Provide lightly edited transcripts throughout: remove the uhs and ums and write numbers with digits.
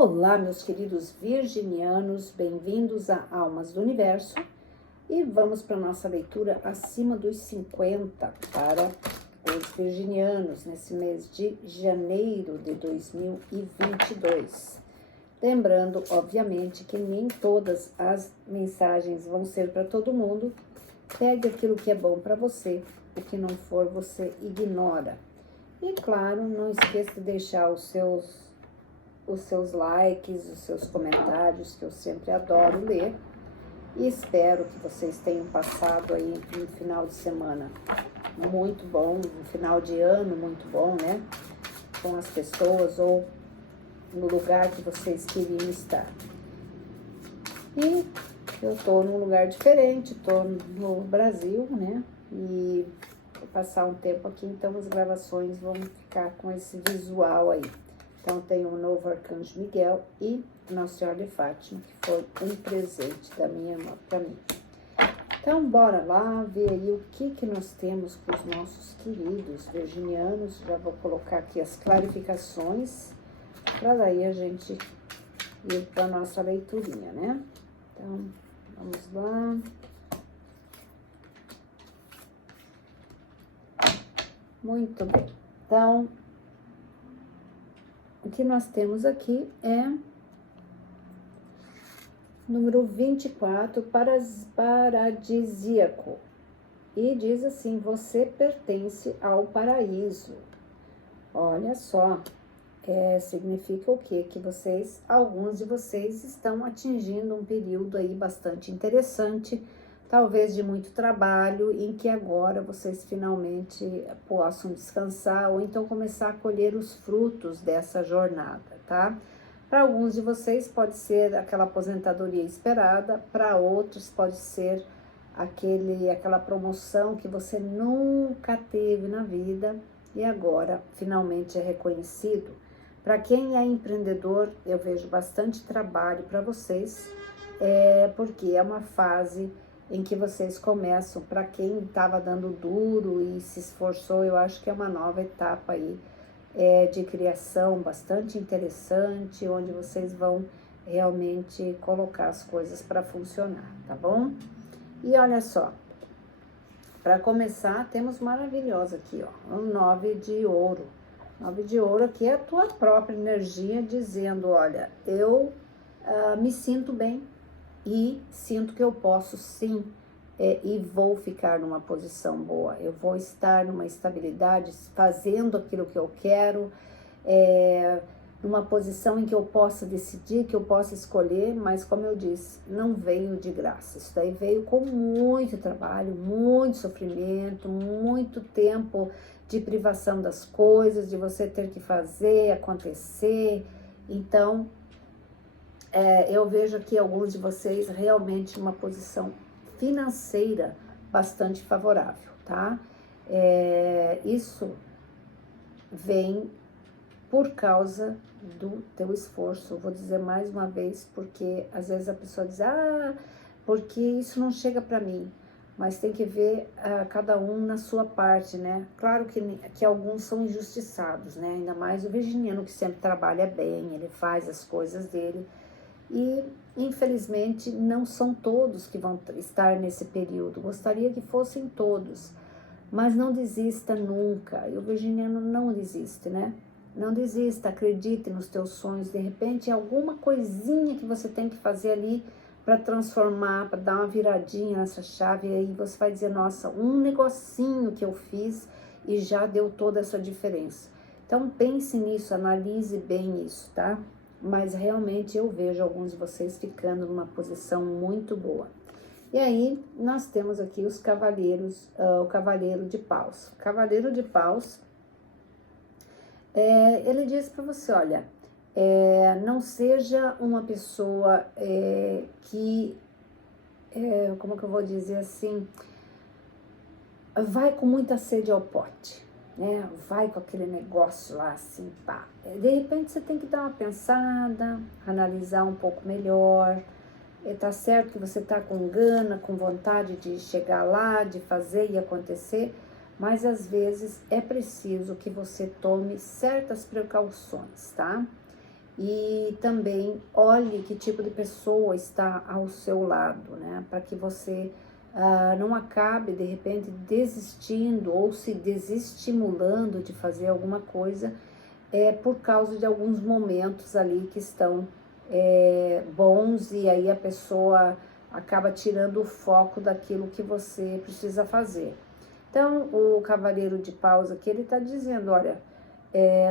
Olá, meus queridos virginianos, bem-vindos a Almas do Universo e vamos para a nossa leitura acima dos 50 para os virginianos nesse mês de janeiro de 2022. Lembrando, obviamente, que nem todas as mensagens vão ser para todo mundo. Pegue aquilo que é bom para você, o que não for, você ignora. E claro, não esqueça de deixar os seus likes, os seus comentários, que eu sempre adoro ler. E espero que vocês tenham passado aí um final de semana muito bom, um final de ano muito bom, né? Com as pessoas ou no lugar que vocês queriam estar. E eu tô num lugar diferente, tô no Brasil, né? E vou passar um tempo aqui, então as gravações vão ficar com esse visual aí. Então, tem o novo Arcanjo Miguel e Nossa Senhora de Fátima, que foi um presente da minha irmã para mim. Então, bora lá ver aí o que nós temos para os nossos queridos virginianos. Já vou colocar aqui as clarificações, para daí a gente ir para a nossa leiturinha, né? Então, vamos lá. Muito bem. Então, o que nós temos aqui é número 24, paradisíaco. E diz assim: você pertence ao paraíso. Olha só, significa o quê? Que alguns de vocês estão atingindo um período aí bastante interessante, talvez de muito trabalho, em que agora vocês finalmente possam descansar ou então começar a colher os frutos dessa jornada, tá? Para alguns de vocês pode ser aquela aposentadoria esperada, para outros pode ser aquela promoção que você nunca teve na vida e agora finalmente é reconhecido. Para quem é empreendedor, eu vejo bastante trabalho para vocês, porque é uma fase em que vocês começam, para quem estava dando duro e se esforçou, eu acho que é uma nova etapa aí de criação bastante interessante, onde vocês vão realmente colocar as coisas para funcionar, tá bom? E olha só, para começar, temos maravilhosa aqui, ó, um 9 de ouro. 9 de ouro aqui é a tua própria energia dizendo, olha, eu me sinto bem, e sinto que eu posso sim, e vou ficar numa posição boa. Eu vou estar numa estabilidade, fazendo aquilo que eu quero, numa posição em que eu possa decidir, que eu possa escolher, mas como eu disse, não veio de graça. Isso daí veio com muito trabalho, muito sofrimento, muito tempo de privação das coisas, de você ter que fazer acontecer. Então, eu vejo aqui alguns de vocês realmente numa posição financeira bastante favorável, tá? Isso vem por causa do teu esforço. Vou dizer mais uma vez, porque às vezes a pessoa diz, porque isso não chega para mim. Mas tem que ver cada um na sua parte, né? Claro que alguns são injustiçados, né? Ainda mais o virginiano, que sempre trabalha bem, ele faz as coisas dele. E, infelizmente, não são todos que vão estar nesse período. Gostaria que fossem todos, mas não desista nunca. E o virginiano não desiste, né? Não desista, acredite nos teus sonhos. De repente, alguma coisinha que você tem que fazer ali para transformar, para dar uma viradinha nessa chave. E aí você vai dizer, nossa, um negocinho que eu fiz e já deu toda essa diferença. Então, pense nisso, analise bem isso, tá? Mas realmente eu vejo alguns de vocês ficando numa posição muito boa. E aí, nós temos aqui os cavaleiros, o Cavaleiro de Paus. Cavaleiro de Paus, ele diz para você, olha, não seja uma pessoa que, como que eu vou dizer assim, vai com muita sede ao pote. Vai com aquele negócio lá assim, pá. De repente você tem que dar uma pensada, analisar um pouco melhor. Tá certo que você tá com gana, com vontade de chegar lá, de fazer e acontecer, mas às vezes é preciso que você tome certas precauções, tá? e também olhe que tipo de pessoa está ao seu lado, né? Para que você não acabe de repente desistindo ou se desestimulando de fazer alguma coisa por causa de alguns momentos ali que estão bons, e aí a pessoa acaba tirando o foco daquilo que você precisa fazer. Então, o Cavaleiro de Paus aqui, ele está dizendo, olha,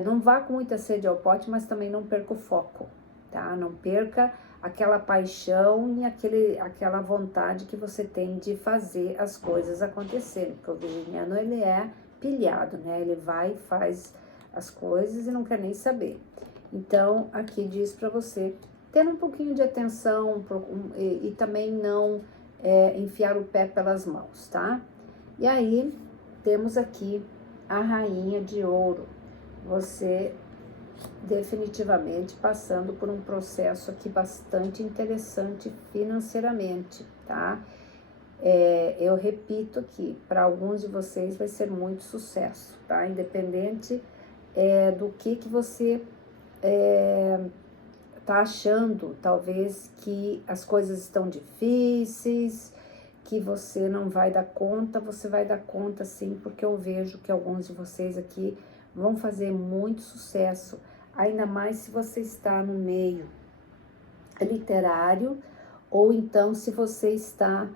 não vá com muita sede ao pote, mas também não perca o foco, tá? Não perca aquela paixão e aquela vontade que você tem de fazer as coisas acontecerem, porque o virginiano, ele é pilhado, né? Ele vai e faz as coisas e não quer nem saber. Então, aqui diz para você ter um pouquinho de atenção e também não enfiar o pé pelas mãos, tá? E aí, temos aqui a Rainha de Ouro. Você definitivamente passando por um processo aqui bastante interessante financeiramente, tá? Eu repito aqui, para alguns de vocês vai ser muito sucesso, tá? Independente do que você tá achando, talvez que as coisas estão difíceis, que você não vai dar conta, você vai dar conta sim, porque eu vejo que alguns de vocês aqui vão fazer muito sucesso, ainda mais se você está no meio literário, ou então se você está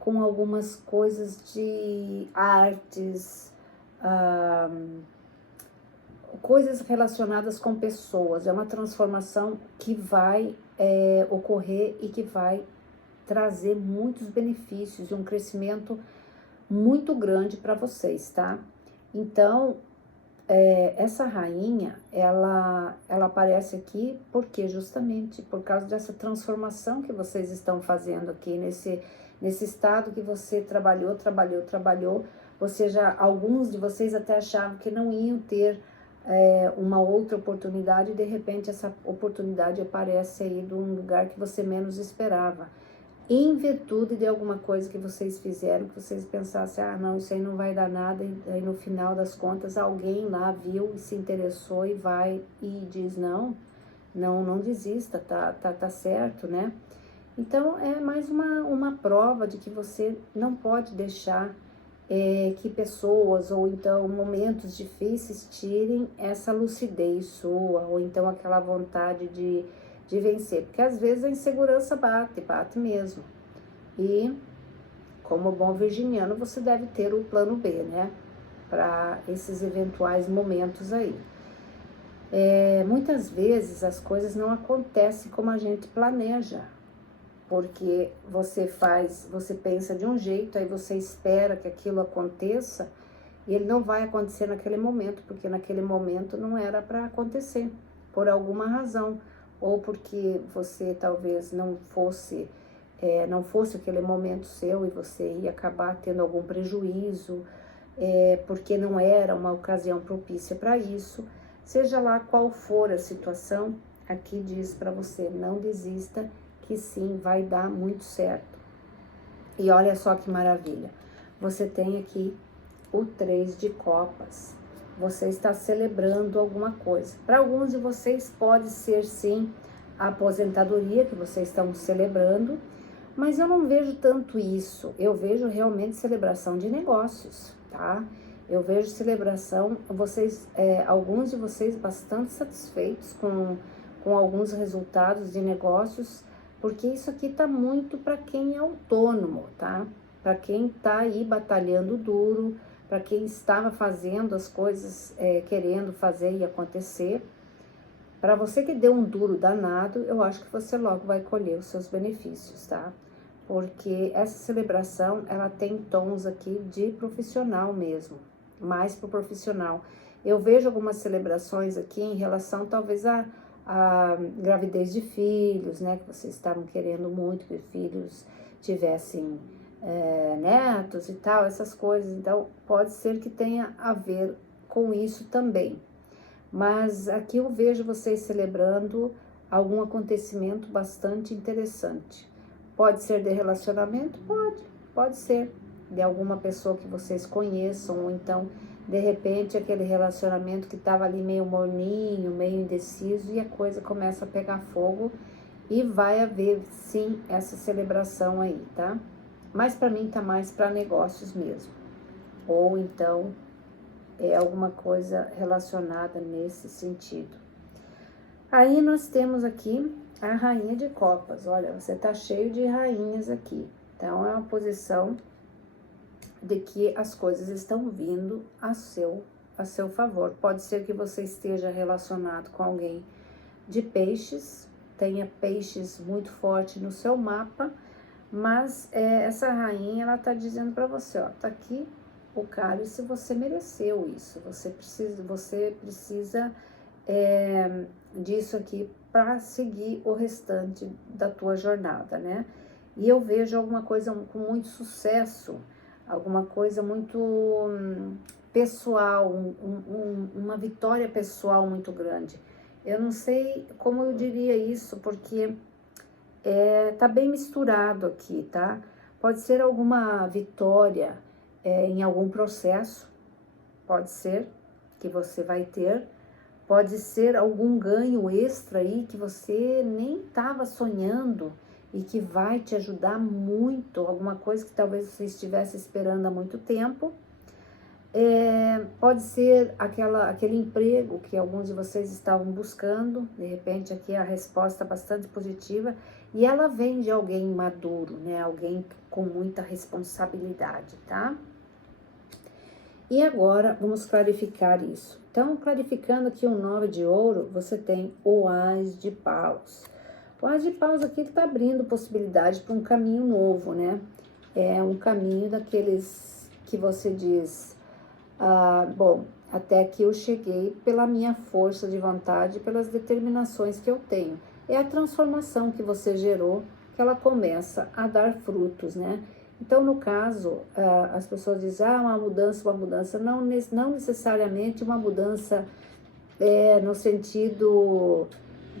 com algumas coisas de artes, coisas relacionadas com pessoas. É uma transformação que vai ocorrer e que vai trazer muitos benefícios e um crescimento muito grande para vocês, tá? Então, essa rainha, ela aparece aqui porque justamente por causa dessa transformação que vocês estão fazendo aqui, nesse estado que você trabalhou, alguns de vocês até achavam que não iam ter uma outra oportunidade, e de repente essa oportunidade aparece aí de um lugar que você menos esperava, em virtude de alguma coisa que vocês fizeram, que vocês pensassem, não, isso aí não vai dar nada, e aí no final das contas alguém lá viu e se interessou e vai e diz, não desista, tá certo, né? Então é mais uma prova de que você não pode deixar que pessoas ou então momentos difíceis tirem essa lucidez sua, ou então aquela vontade de vencer, porque às vezes a insegurança bate mesmo, e como bom virginiano você deve ter o plano B, né, para esses eventuais momentos aí. Muitas vezes as coisas não acontecem como a gente planeja, porque você pensa de um jeito, aí você espera que aquilo aconteça, e ele não vai acontecer naquele momento, porque naquele momento não era para acontecer, por alguma razão, ou porque você talvez não fosse aquele momento seu, e você ia acabar tendo algum prejuízo, porque não era uma ocasião propícia para isso. Seja lá qual for a situação, aqui diz para você, não desista, que sim, vai dar muito certo. E olha só que maravilha, você tem aqui o 3 de copas, você está celebrando alguma coisa. Para alguns de vocês pode ser sim a aposentadoria que vocês estão celebrando, mas eu não vejo tanto isso, eu vejo realmente celebração de negócios, tá? Eu vejo celebração, alguns de vocês bastante satisfeitos com alguns resultados de negócios, porque isso aqui tá muito para quem é autônomo, tá? Para quem tá aí batalhando duro, para quem estava fazendo as coisas, querendo fazer e acontecer. Para você que deu um duro danado, eu acho que você logo vai colher os seus benefícios, tá? Porque essa celebração, ela tem tons aqui de profissional mesmo, mais pro profissional. Eu vejo algumas celebrações aqui em relação talvez a gravidez de filhos, né? Que vocês estavam querendo muito que filhos tivessem netos e tal, essas coisas. Então, pode ser que tenha a ver com isso também. Mas aqui eu vejo vocês celebrando algum acontecimento bastante interessante. Pode ser de relacionamento? Pode ser. De alguma pessoa que vocês conheçam, ou então De repente, aquele relacionamento que estava ali meio morninho, meio indeciso, e a coisa começa a pegar fogo e vai haver, sim, essa celebração aí, tá? Mas para mim tá mais para negócios mesmo. Ou então é alguma coisa relacionada nesse sentido. Aí nós temos aqui a rainha de copas. Olha, você tá cheio de rainhas aqui. Então é uma posição de que as coisas estão vindo a seu favor. Pode ser que você esteja relacionado com alguém de peixes, tenha peixes muito forte no seu mapa, mas essa rainha, ela tá dizendo para você, ó, tá aqui o cálice, você mereceu isso, você precisa disso aqui para seguir o restante da tua jornada, né? E eu vejo alguma coisa com muito sucesso, alguma coisa muito pessoal, uma vitória pessoal muito grande. Eu não sei como eu diria isso, porque tá bem misturado aqui, tá? Pode ser alguma vitória em algum processo, pode ser que você vai ter, pode ser algum ganho extra aí que você nem estava sonhando e que vai te ajudar muito, alguma coisa que talvez você estivesse esperando há muito tempo. Pode ser aquele emprego que alguns de vocês estavam buscando, de repente aqui a resposta bastante positiva, e ela vem de alguém maduro, né? Alguém com muita responsabilidade, tá? E agora vamos clarificar isso. Então, clarificando aqui o 9 de ouro, você tem o As de Paus. O As de Paus aqui está abrindo possibilidade para um caminho novo, né? É um caminho daqueles que você diz, bom, até aqui eu cheguei pela minha força de vontade, pelas determinações que eu tenho. É a transformação que você gerou, que ela começa a dar frutos, né? Então, no caso, as pessoas dizem, uma mudança, não necessariamente uma mudança no sentido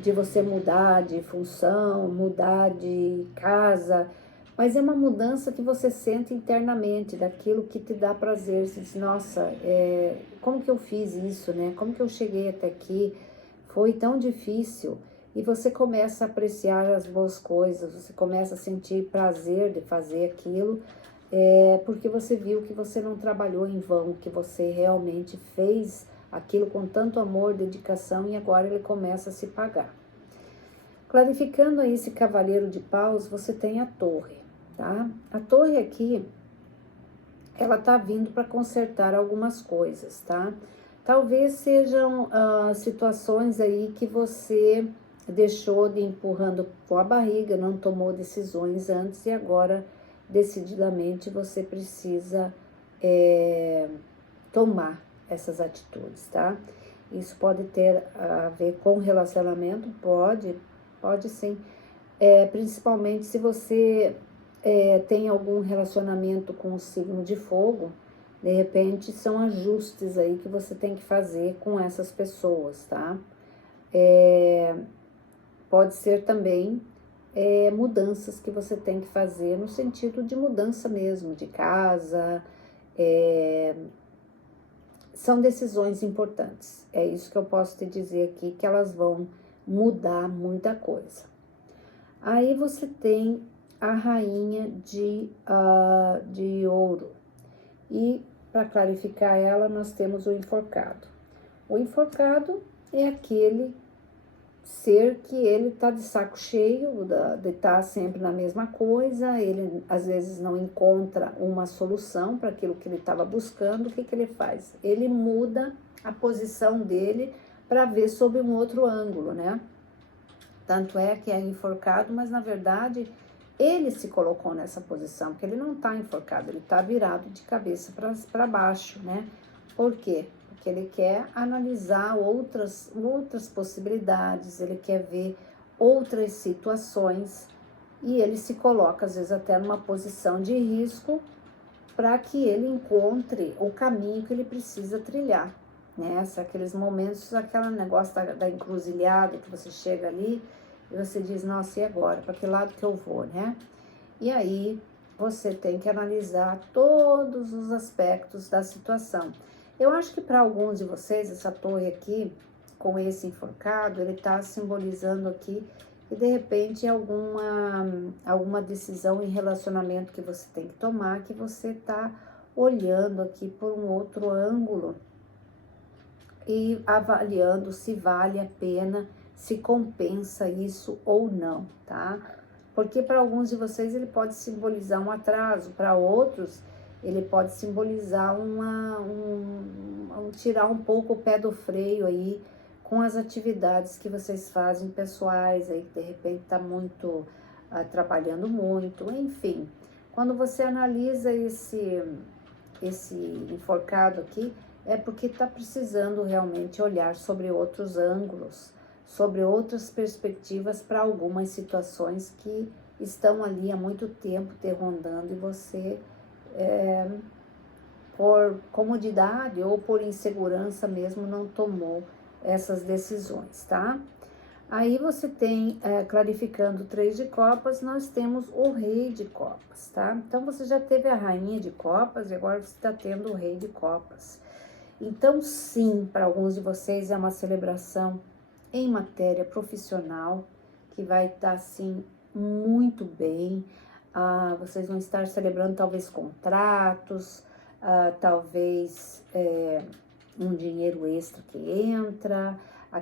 de você mudar de função, mudar de casa, mas é uma mudança que você sente internamente, daquilo que te dá prazer. Você diz, nossa, como que eu fiz isso, né? Como que eu cheguei até aqui? Foi tão difícil. E você começa a apreciar as boas coisas, você começa a sentir prazer de fazer aquilo, porque você viu que você não trabalhou em vão, que você realmente fez aquilo com tanto amor, dedicação, e agora ele começa a se pagar. Clarificando aí esse cavaleiro de paus, você tem a torre, tá? A torre aqui, ela tá vindo para consertar algumas coisas, tá? Talvez sejam situações aí que você deixou de empurrando com a barriga, não tomou decisões antes e agora decididamente você precisa tomar essas atitudes, tá? Isso pode ter a ver com relacionamento, pode sim, principalmente se você tem algum relacionamento com o signo de fogo, de repente são ajustes aí que você tem que fazer com essas pessoas, tá? Pode ser também mudanças que você tem que fazer no sentido de mudança mesmo, de casa, são decisões importantes. É isso que eu posso te dizer aqui, que elas vão mudar muita coisa. Aí você tem a rainha de ouro. E para clarificar ela, nós temos o enforcado. O enforcado é aquele ser que ele tá de saco cheio de estar sempre na mesma coisa, ele às vezes não encontra uma solução para aquilo que ele estava buscando. O que ele faz? Ele muda a posição dele para ver sob um outro ângulo, né? Tanto é que é enforcado, mas na verdade ele se colocou nessa posição, porque ele não está enforcado, ele está virado de cabeça para baixo, né? Por quê? Porque ele quer analisar outras possibilidades, ele quer ver outras situações e ele se coloca, às vezes, até numa posição de risco para que ele encontre o caminho que ele precisa trilhar, né? Aqueles momentos, aquele negócio da encruzilhada que você chega ali e você diz, nossa, e agora? Para que lado que eu vou, né? E aí você tem que analisar todos os aspectos da situação. Eu acho que para alguns de vocês, essa torre aqui, com esse enforcado, ele está simbolizando aqui e de repente alguma decisão em relacionamento que você tem que tomar, que você está olhando aqui por um outro ângulo e avaliando se vale a pena, se compensa isso ou não, tá? Porque para alguns de vocês ele pode simbolizar um atraso, para outros ele pode simbolizar tirar um pouco o pé do freio aí com as atividades que vocês fazem pessoais, aí de repente está muito, trabalhando muito, enfim. Quando você analisa esse enforcado aqui, é porque está precisando realmente olhar sobre outros ângulos, sobre outras perspectivas para algumas situações que estão ali há muito tempo te rondando e você, por comodidade ou por insegurança mesmo, não tomou essas decisões, tá? Aí você tem, clarificando o 3 de copas, nós temos o rei de copas, tá? Então, você já teve a rainha de copas e agora você está tendo o rei de copas. Então, sim, para alguns de vocês é uma celebração em matéria profissional, que vai estar, assim, muito bem. Vocês vão estar celebrando talvez contratos, talvez um dinheiro extra que entra, a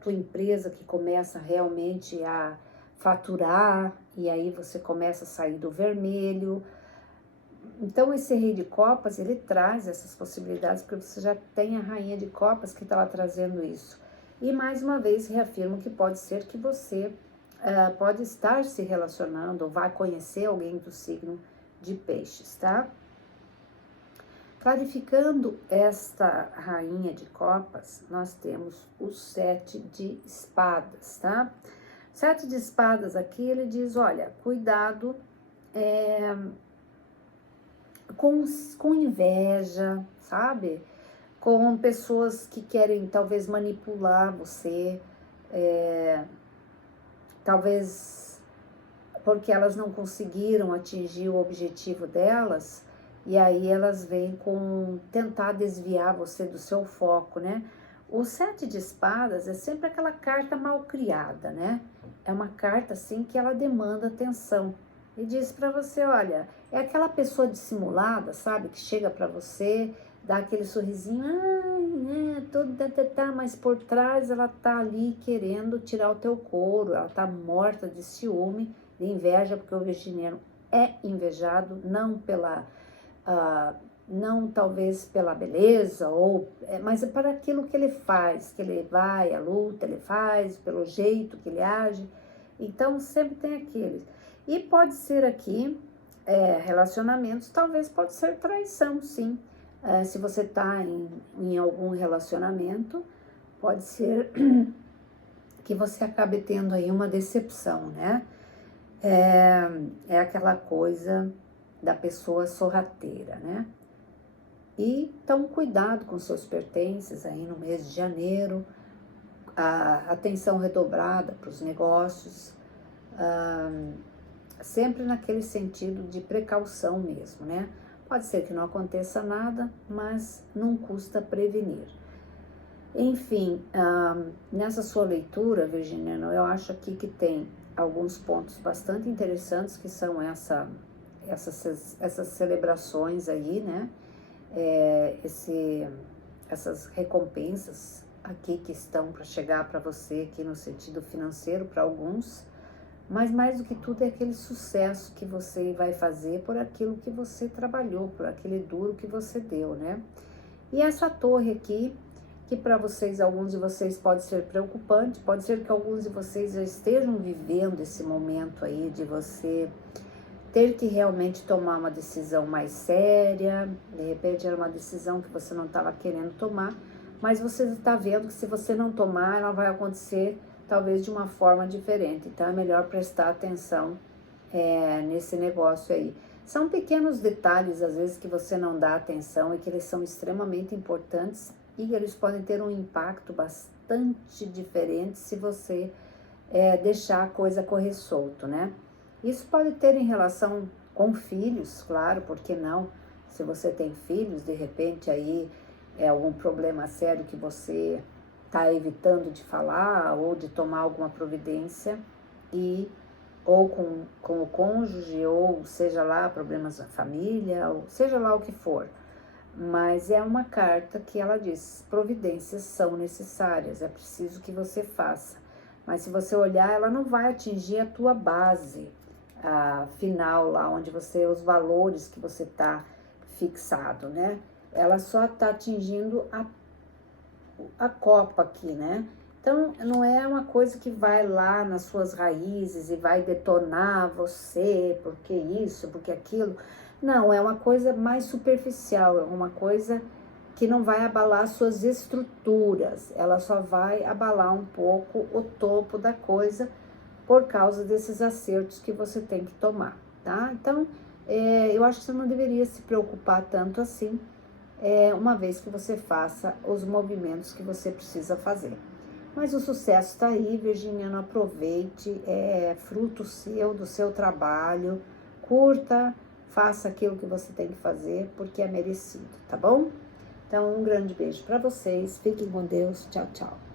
tua empresa que começa realmente a faturar, e aí você começa a sair do vermelho. Então, esse rei de copas, ele traz essas possibilidades, porque você já tem a rainha de copas que estava trazendo isso. E, mais uma vez, reafirmo que pode ser que você pode estar se relacionando ou vai conhecer alguém do signo de peixes, tá? Clarificando esta rainha de copas, nós temos o 7 de espadas, tá? 7 de espadas aqui, ele diz, olha, cuidado com inveja, sabe? Com pessoas que querem talvez manipular você, talvez porque elas não conseguiram atingir o objetivo delas, e aí elas vêm com tentar desviar você do seu foco, né? O 7 de espadas é sempre aquela carta mal criada, né? É uma carta assim que ela demanda atenção. E diz para você, olha, é aquela pessoa dissimulada, sabe? Que chega para você, dá aquele sorrisinho, todo mas por trás ela tá ali querendo tirar o teu couro, ela tá morta de ciúme, de inveja, porque o virginiano é invejado, não talvez pela beleza, mas é para aquilo que ele faz, que ele vai à luta, ele faz, pelo jeito que ele age. Então, sempre tem aqueles. E pode ser aqui, relacionamentos, talvez pode ser traição, sim. Se você está em algum relacionamento, pode ser que você acabe tendo aí uma decepção, né? É aquela coisa da pessoa sorrateira, né? E então, cuidado com seus pertences aí no mês de janeiro, a atenção redobrada para os negócios, sempre naquele sentido de precaução mesmo, né? Pode ser que não aconteça nada, mas não custa prevenir. Enfim, nessa sua leitura, virginiano, eu acho aqui que tem alguns pontos bastante interessantes, que são essas celebrações aí, né? Essas recompensas aqui que estão para chegar para você aqui no sentido financeiro para alguns, mas mais do que tudo é aquele sucesso que você vai fazer por aquilo que você trabalhou, por aquele duro que você deu, né? E essa torre aqui, que para vocês, alguns de vocês pode ser preocupante, pode ser que alguns de vocês já estejam vivendo esse momento aí de você ter que realmente tomar uma decisão mais séria, de repente era uma decisão que você não estava querendo tomar, mas você está vendo que se você não tomar, ela vai acontecer talvez de uma forma diferente, então é melhor prestar atenção nesse negócio aí. São pequenos detalhes, às vezes, que você não dá atenção e que eles são extremamente importantes e eles podem ter um impacto bastante diferente se você deixar a coisa correr solto, né? Isso pode ter em relação com filhos, claro, por que não? Se você tem filhos, de repente aí é algum problema sério que você está evitando de falar ou de tomar alguma providência, ou com o cônjuge, ou seja lá, problemas na família, ou seja lá o que for. Mas é uma carta que ela diz, providências são necessárias, é preciso que você faça. Mas se você olhar, ela não vai atingir a tua base final lá, onde os valores que você está fixado, né? Ela só está atingindo a copa aqui, né? Então, não é uma coisa que vai lá nas suas raízes e vai detonar você, porque isso, porque aquilo. Não, é uma coisa mais superficial, é uma coisa que não vai abalar suas estruturas, ela só vai abalar um pouco o topo da coisa por causa desses acertos que você tem que tomar, tá? Então, eu acho que você não deveria se preocupar tanto assim, uma vez que você faça os movimentos que você precisa fazer. Mas o sucesso está aí, virginiano, aproveite, é fruto seu, do seu trabalho, curta, faça aquilo que você tem que fazer, porque é merecido, tá bom? Então, um grande beijo para vocês, fiquem com Deus, tchau, tchau.